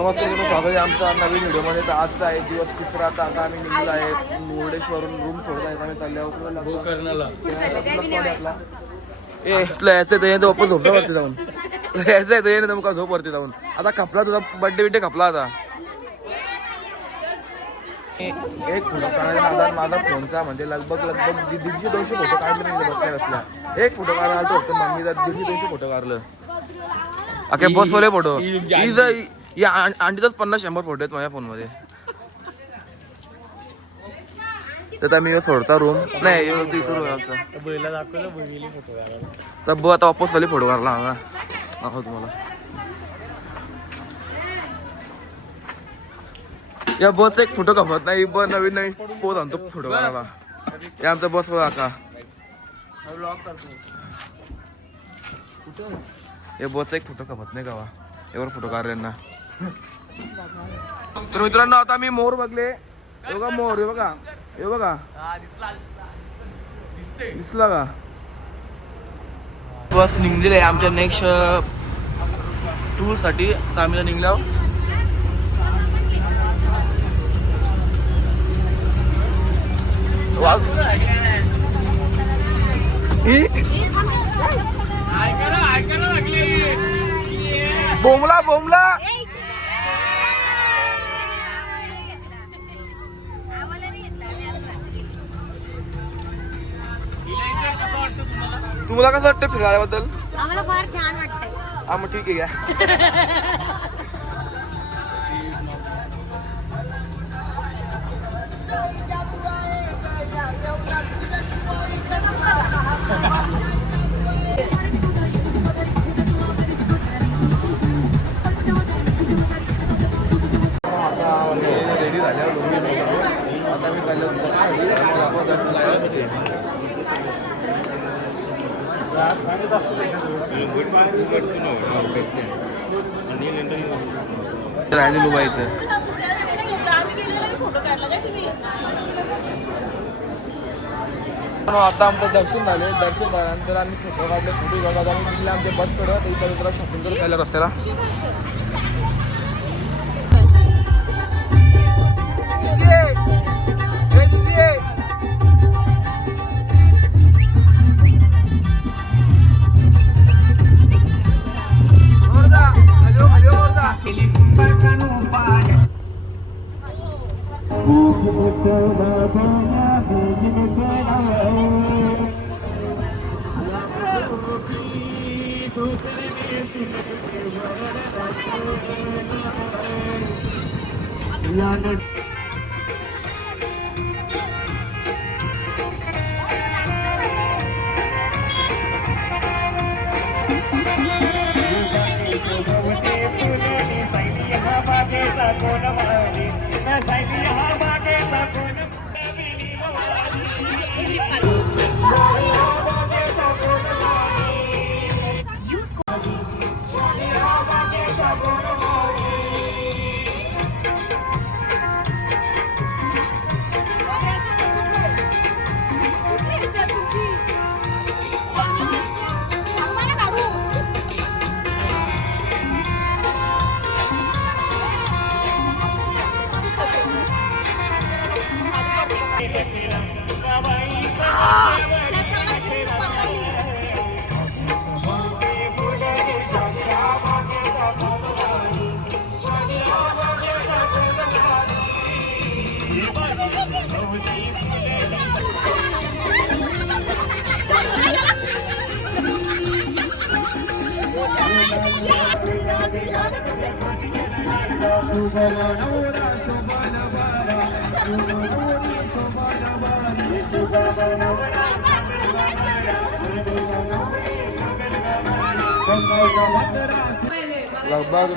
नमस्कार, स्वागत आहे आमचा नवीन व्हिडिओमध्ये. तर आजचा आहे दिवस तिसरा. आता आम्ही निघलो आहे मुर्डेश्वरून. रूम सोडत आहे आम्ही चालल्यावर वापस झोपला वरती जाऊन यायचं मग झोप वरती जाऊन. आता खपला तुझा बड्डे बिड्डे खपला. आता एक फोटो काढायला माझा फोनचा म्हणजे लगभग 150-200 फोटो काढले बसल्या बसल्या. एक फोटो काढायला आलतो फक्त मम्मीचा 150-200 फोटो काढलं. अखे बस वाले फोटो या आंटीचाच 50-100 फोटो आहेत माझ्या फोनमध्ये. तर मी सोडता रूम नाही इथं आमचा तब्बू आता वापस वाले फोटो काढला हवा दाखव तुम्हाला. या बसचा एक फोटो कापत नाही. बस नवीन नवीन पोत आणतो फोटो काढायला. हे आमचा बस बघा का हे बसचा एक फोटो कापत नाही गावा एवढं फोटो काढल्यांना. तर मित्रांनो आता मी मोर बघले. हे बघा मोर, हे बघा हे बघा दिसला का. बस निघलेली आहे आमच्या नेक्स्ट टूर साठी. आता आम्ही निघलो. बोमला बोमला तुम्हाला कसं वाटतं फिरायबद्दल? आम्हाला फार छान वाटतंय. हा मग ठीक आहे घ्या. रेडी झाल्यावर आता मी चाललो मुंबईचं. आता आमचं दर्शन झाले. दर्शन झाल्यानंतर आम्ही फोटो काढले. फोटो बघा आम्ही निघले आमच्या बस कडं. इकडे शॉपिंग करून खायला रस्त्याला.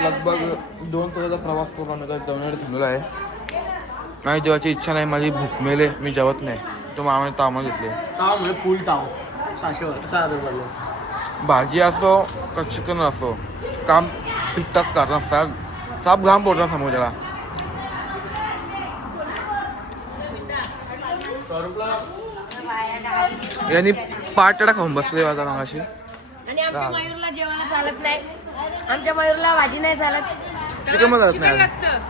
लगभग 2 तासाचा प्रवास करून आम्ही जेवणासाठी थांबलेलो आहे. माझी जेवायची इच्छा नाही. माझी भूक मेले. मी जेवत नाही. तो मामाने तावं घेतले. ताव म्हणजे फुल ताव 600 रुपये. भाजी असो का चिकन असो काम पिठ्ठाच करणार. साप घाम पोटणार समोर त्याला. यांनी पाटडा खाऊन बसले माझा मागाशी. आणि आमच्या मयूरला जेवायला चालत नाही. आमच्या मयूरला भाजी नाही चालत. चिकन मध्ये घालत नाही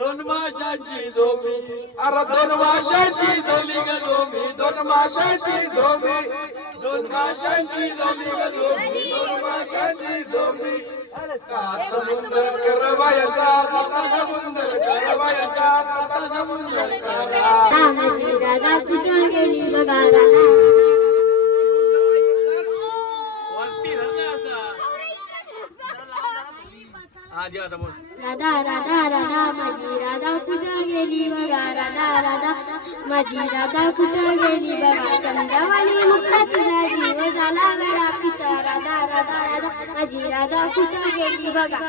दोन माशाची धोमी अरे दोन माशाची धोमी ग धोमी दोन माशाची धोमी दोन माशाची धोमी ग धोमी दोन माशाची धोमी अरे का समुद्र करवायचा साता समुद्र करवायचा साता समुद्र करा रामाची राधा कुठं गेली बघा राधा राधा राधा राधा माझी राधा कुठं गेली बघा राधा राधा माझी राधा कुठं गेली बघा चंद्रवाणी मुक्ता तुझा जीव झाला वेळा पिसा राधा राधा राधा माझी राधा कुठं गेली बघा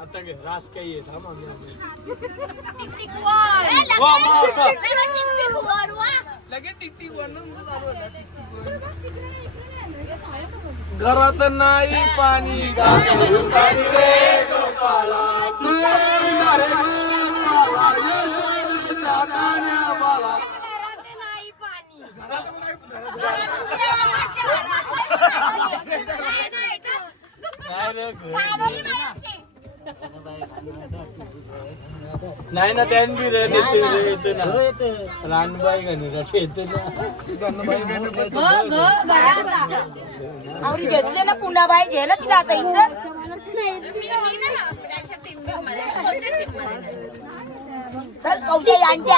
आता घे रास काही येत हा मामी घरात नाही पाणी नाही ना त्यान बी येते ना रानबाई येते घेतले ना पुन्हा बाई झेल तिला आता इथं चल कवच्या यांची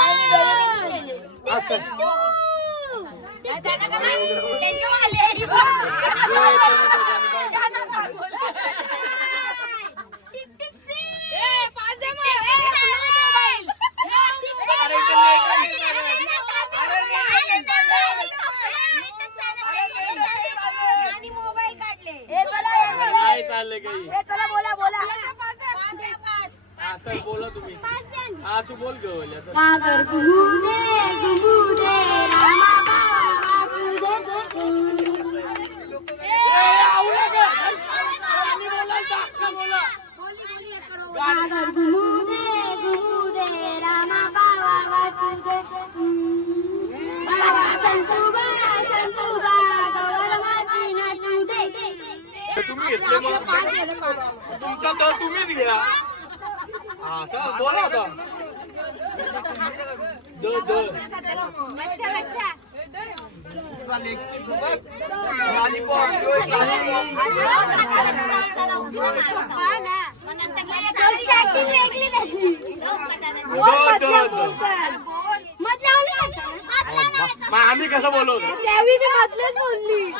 चला बोला बोला चल बोला तुम्ही हा तू बोल ग कागर गुमुदे रामा बाबा कागर गुमुदे रामा बाबा बाबा संतुबा गवर माझी नाचू दे तुम्ही घेतले मग तुमचा तर तुम्हीच घ्या हा चल बोला आता आम्ही कसं बोलवतो मधलेच बोलली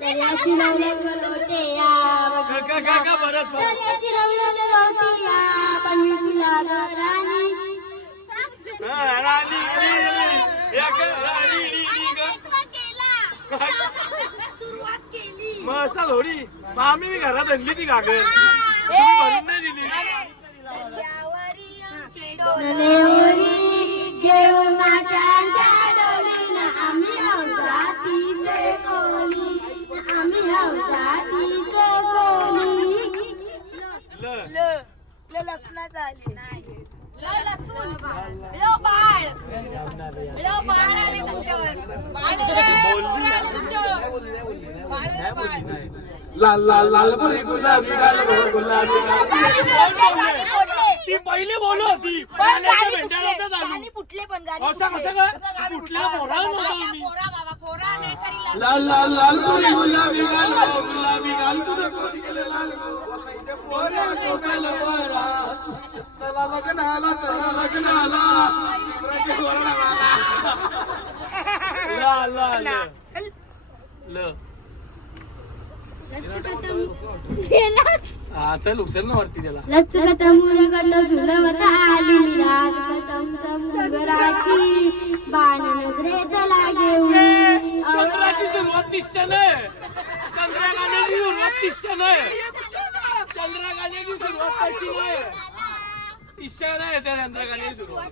दर्याची लवलक बोलवते या दर्याची लवलक बोलवते या बनवी तुला राणी मग असं थोडी मग आम्ही बी घरात आणली ती कागद तुम्ही भरून नाही दिली नलेवरी घेऊन माशांच्या डोलीनं आम्ही जातीचे कोली आम्ही जातीचे कोली लसणाच आली लसूण बाळ आले तुमच्यावर लाल लाल लाल गुलाबी गुलाबी ती पहिली बोलू होती फुटले पण असं कसं का कुठल्या पोरा लाल लाल लाल गुलाबी गुलाबी लाल चला लग्नाला चला लग्नाला ल हा चल उचल ना वरती त्याला. लचकत मुलगट झुलवत आली मिराज चमचम घुंगराची बाण नजरेत लागे उडी चंद्राची सुरुवात तिष्ठ्याने, चंद्रगाण्याची सुरुवात तिष्ठ्याने, चंद्रगाण्याची सुरुवात कशी नाही तिष्ठ्या नाही त्या चंद्रगाण्याची सुरुवात.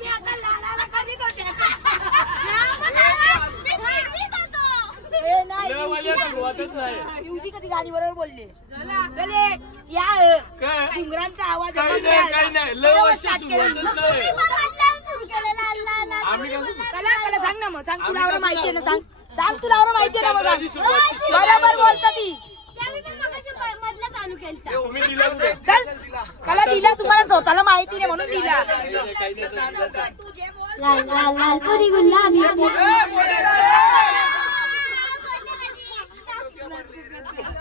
मी आता लालाला कधी करते? ए, नाही, लय माझ्या सुरुवातच नाही. युवती कधी गाणी बरोबर बोलले. चले या काय घुंगरांचा आवाज काही नाही काही नाही लय वर्ष सुरुवातच नाही. आम्ही कला सांग ना मग, सांग तुला एवढं माहितीये ना, सांग तुला एवढं माहितीये ना मग, सांग. चंद्राची सुरुवात तिष्ठ्याने. बरोबर बोलता ती. मधला चालू केलता तुम्ही दिलं कुठे? चल कला दिला तुम्हाला स्वतःला माहिती नाही म्हणून दिला. लाल लाल लाल पुरी गुलाबी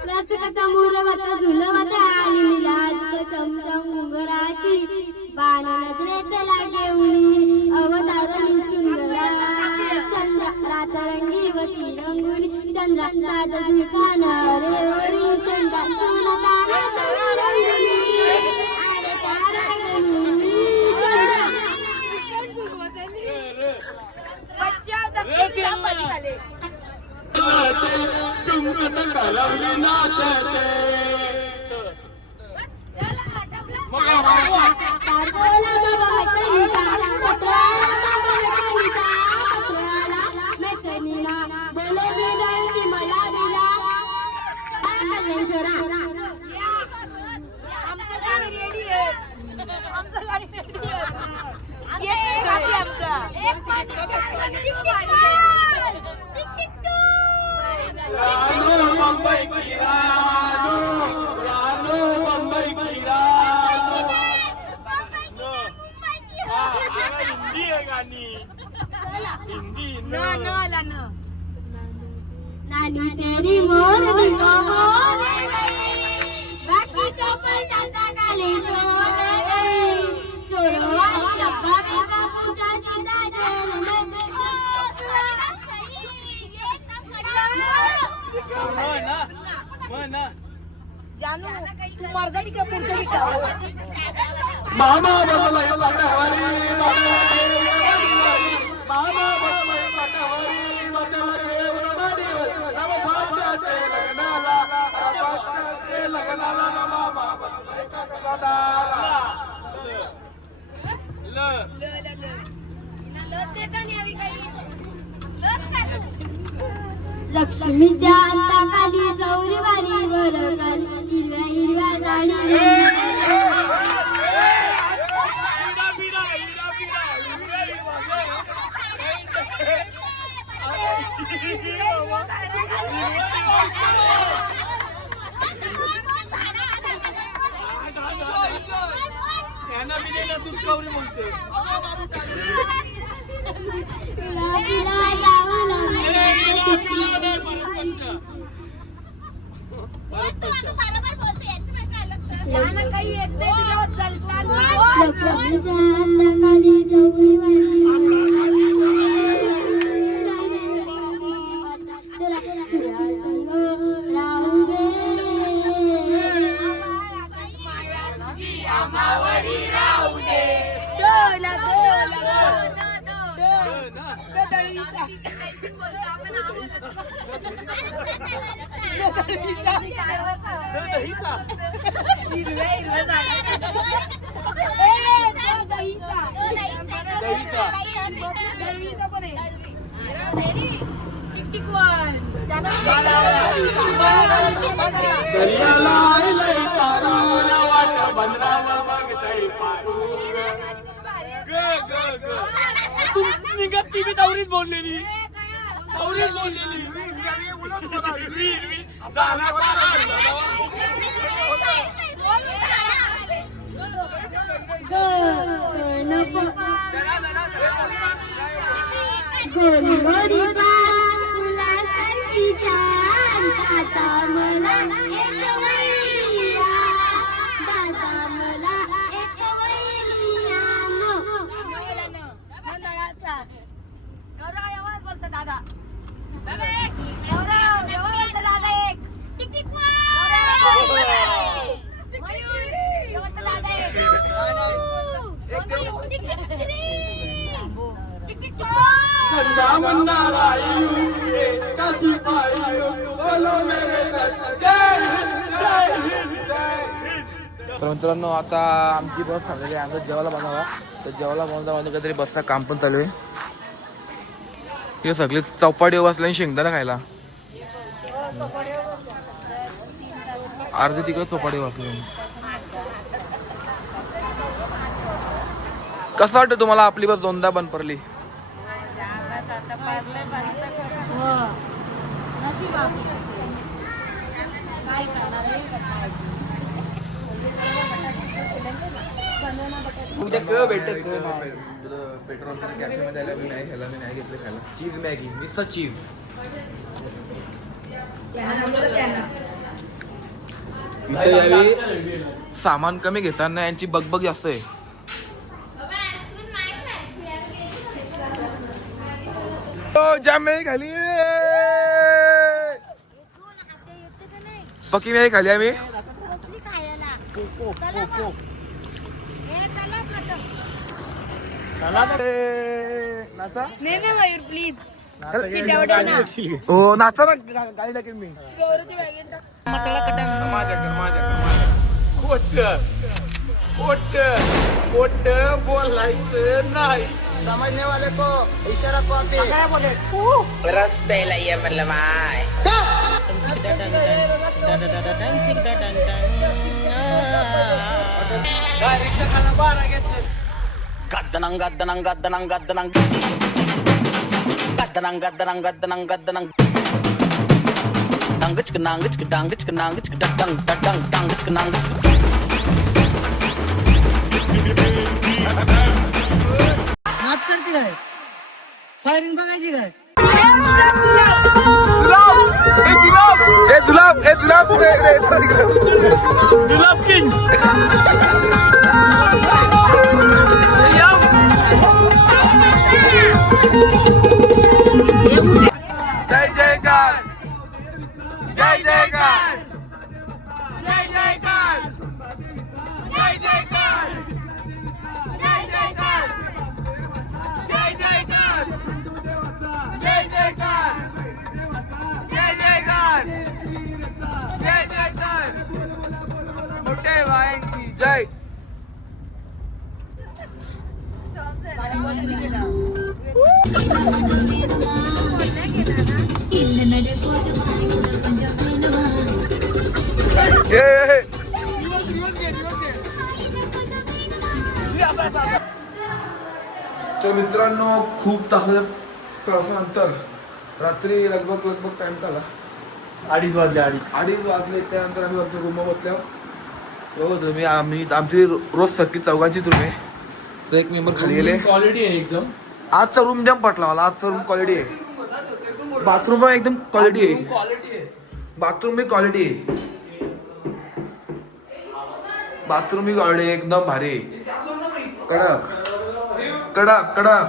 लचकत मुलगट झुलवत आली मिराज चमचम घुंगराची बाण नजरेत लागे उडी अवतारली सुंदरा चंद्र रातरंगीवती रंगुली चंद्र साध सुखान रे ओरी चंद्र सोन तारात रंगुली अरे तारा रंगुली बच्चा दत्तूची संपत्ती झाले. चुंबन घालवली नाचते. आमचं गाणी रेडी आहे, आमचं गाणी रेडी आहे. ये गाडी आमचा. रानू मुंबई की रानू, रानू मुंबई की रानू. हिंदी आहे गाणी हिंदी न नानी तेरी मोरनी को बोले गई बाकी चौपर चंदा काले चोले गई चोरवा डब्बा बेका पूछा सीधा जेल में ना जानू तू मर्दानी का पुढचं विचार. मामा बसलाय पाटावारी मामा बसलाय पाटावारी वाचवारी वरवाडीवर नव बाच्याचे लग्नाला बाच्याचे लग्नाला मामा बसलाय काकादाला. लक्ष्मीच्या अंताखाली चौरी वारी वर खाली हिरव्या हिरव्या झाडी यांना मी दिलं तूच कवरी बोलते. तुला यावं काही येत नाही तुझ्यावर चलतात. लक्ष्मीच्या अंताखाली चौरी वारी तुझ्या संग राहू दे आमावरी राहू दे. डोला डोला दळवीचा दहीचा हिरव्या हिरव्या झाड. दहीचा दहीचा दळवीचा पण आहे. टिकटिकवन दर्याला आलंय तारून वाट बंदरावर बघतय पारून. तू निघत ती मी दौरीत बोललेली गोरी गोरी तुला सारखी छान दादा मला एक वैरिया दादा मला एक वैरिया नळाचा एवढा बोलतो दादा. एवढा बोलतो दादा एक. तर मित्रांनो आता आमची बस थांबलेली आहे, आमचं जेवायला बनवा. तर जेवायला बनवता काहीतरी बसचा काम पण चालू आहे. हे सगळे चौपाटी बसले आणि शेंगदाणा खायला. अर्धे तिकडे चौपाटी बसले. कसं वाटतं तुम्हाला आपली बस दोनदा बंद पडली? पेट्रोल कॅफेमध्ये आला मी नाही खायला, मी नाही घेतलं खायला. चीज मॅगी, नुसतं चीज. सामान कमी घेताना यांची बगबग जास्त आहे. जाम मॅगी खाली, पक्की मॅगी खाली आम्ही. प्लीज हो नाचा ना, गाडी टाकेन मी. खोट बोलायचं नाही. समझने वाले को इशारा कॉपी रस प्यायला ये म्हणलं माय. गद्दनंग गद्दनंग गद्दनंग गद्दनंग गद्दनंग गद्दनंग गद्दनंग गद्दनंग डांगच नांगच डांगच नांगच डंग डंग डांगच नांगच. नाच करते काय? फायरिंग बघायची काय? जुलाब किंग जय जयकार, जय जयकार, जय जयकार, जय जयकार, जय जयकार, जय जयकार, जय जयकार, जय जयकार, जय जयकार, मोठे बायांची जय. तर मित्रांनो खूप तासाच्या प्रवासानंतर रात्री लगभग टाइम झाला. 2:30 वाजले. 2:30 वाजले. त्यानंतर आम्ही आमच्या रूम बसल्यावर आमची रोज सर्किट चौघांची रूम आहे. तर एक मेंबर खाली गेले. क्वालिटी आहे एकदम. आजचा रूम जाम पटला मला. आजचा रूम क्वालिटी आहे. बाथरूम एकदम क्वालिटी आहे. बाथरूम भी क्वालिटी आहे. बाथरूम भी क्वालिटी एकदम भारी. कडक कडक कडक.